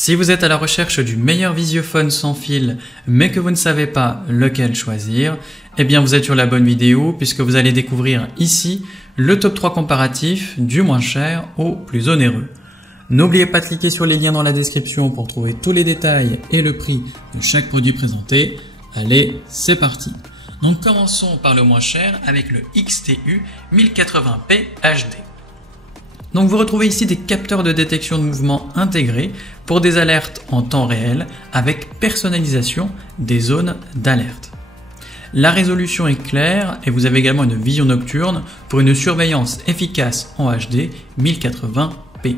Si vous êtes à la recherche du meilleur visiophone sans fil, mais que vous ne savez pas lequel choisir, eh bien vous êtes sur la bonne vidéo puisque vous allez découvrir ici le top 3 comparatif du moins cher au plus onéreux. N'oubliez pas de cliquer sur les liens dans la description pour trouver tous les détails et le prix de chaque produit présenté. Allez, c'est parti. Donc commençons par le moins cher avec le XTU 1080p HD. Donc vous retrouvez ici des capteurs de détection de mouvement intégrés pour des alertes en temps réel avec personnalisation des zones d'alerte. La résolution est claire et vous avez également une vision nocturne pour une surveillance efficace en HD 1080p.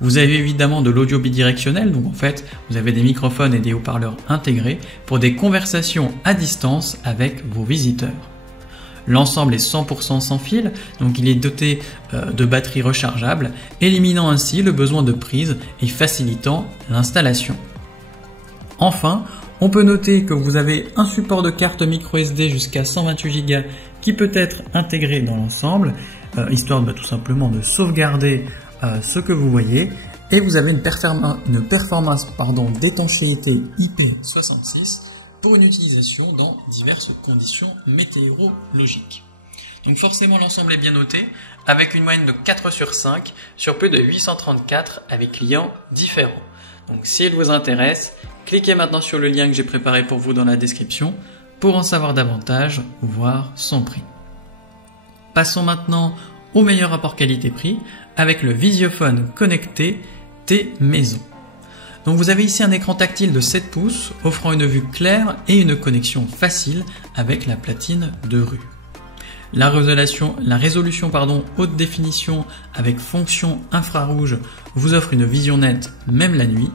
Vous avez évidemment de l'audio bidirectionnel, donc en fait vous avez des microphones et des haut-parleurs intégrés pour des conversations à distance avec vos visiteurs. L'ensemble est 100% sans fil, donc il est doté de batteries rechargeables, éliminant ainsi le besoin de prise et facilitant l'installation. Enfin, on peut noter que vous avez un support de carte micro SD jusqu'à 128 Go qui peut être intégré dans l'ensemble, histoire tout simplement de sauvegarder ce que vous voyez, et vous avez une performance d'étanchéité IP66 pour une utilisation dans diverses conditions météorologiques. Donc forcément l'ensemble est bien noté avec une moyenne de 4 sur 5 sur plus de 834 avec clients différents. Donc si il vous intéresse, cliquez maintenant sur le lien que j'ai préparé pour vous dans la description pour en savoir davantage ou voir son prix. Passons maintenant au meilleur rapport qualité-prix avec le visiophone connecté T-Maison. Donc vous avez ici un écran tactile de 7 pouces offrant une vue claire et une connexion facile avec la platine de rue. La résolution haute définition avec fonction infrarouge vous offre une vision nette même la nuit.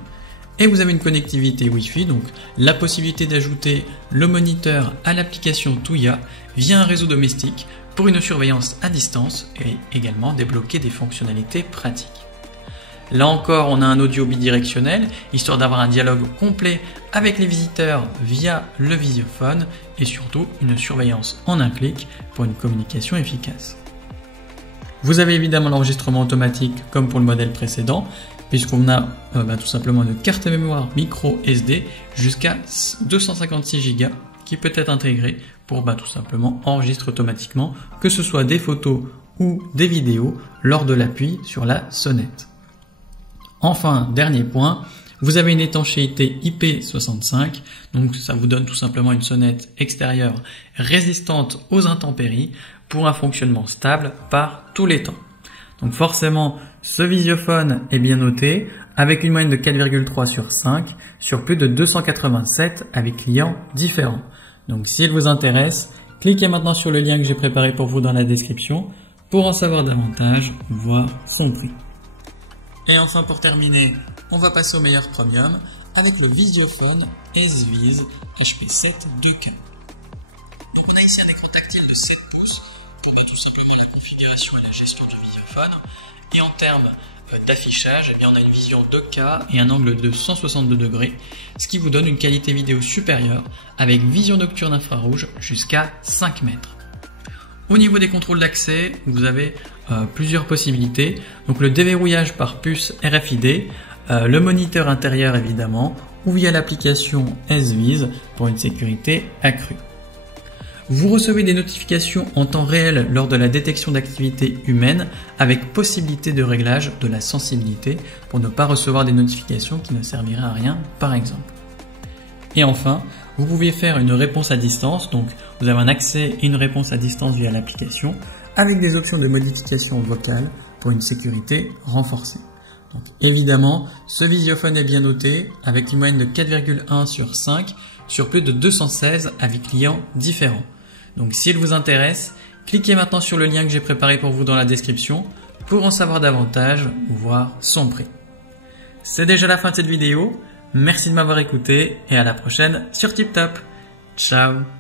Et vous avez une connectivité Wi-Fi, donc la possibilité d'ajouter le moniteur à l'application Tuya via un réseau domestique pour une surveillance à distance et également débloquer des fonctionnalités pratiques. Là encore, on a un audio bidirectionnel, histoire d'avoir un dialogue complet avec les visiteurs via le visiophone et surtout une surveillance en un clic pour une communication efficace. Vous avez évidemment l'enregistrement automatique comme pour le modèle précédent, puisqu'on a tout simplement une carte mémoire micro SD jusqu'à 256 Go qui peut être intégrée pour tout simplement enregistrer automatiquement, que ce soit des photos ou des vidéos lors de l'appui sur la sonnette. Enfin, dernier point, vous avez une étanchéité IP65, donc ça vous donne tout simplement une sonnette extérieure résistante aux intempéries pour un fonctionnement stable par tous les temps. Donc forcément, ce visiophone est bien noté avec une moyenne de 4,3 sur 5 sur plus de 287 avec clients différents. Donc s'il vous intéresse, cliquez maintenant sur le lien que j'ai préparé pour vous dans la description pour en savoir davantage, voir son prix. Et enfin pour terminer, on va passer au meilleur premium avec le visiophone S-Vis HP7 2K. Donc on a ici un écran tactile de 7 pouces pour tout simplement la configuration et la gestion du visiophone. Et en termes d'affichage, on a une vision 2K et un angle de 162 degrés, ce qui vous donne une qualité vidéo supérieure avec vision nocturne infrarouge jusqu'à 5 mètres. Au niveau des contrôles d'accès, vous avez plusieurs possibilités. Donc le déverrouillage par puce RFID, le moniteur intérieur évidemment, ou via l'application S-Vis pour une sécurité accrue. Vous recevez des notifications en temps réel lors de la détection d'activité humaine avec possibilité de réglage de la sensibilité pour ne pas recevoir des notifications qui ne serviraient à rien par exemple. Et enfin, vous pouvez faire une réponse à distance, donc vous avez un accès et une réponse à distance via l'application avec des options de modification vocale pour une sécurité renforcée. Donc évidemment, ce visiophone est bien noté avec une moyenne de 4,1 sur 5 sur plus de 216 avec clients différents. Donc s'il vous intéresse, cliquez maintenant sur le lien que j'ai préparé pour vous dans la description pour en savoir davantage ou voir son prix. C'est déjà la fin de cette vidéo. Merci de m'avoir écouté et à la prochaine sur TipTop. Ciao!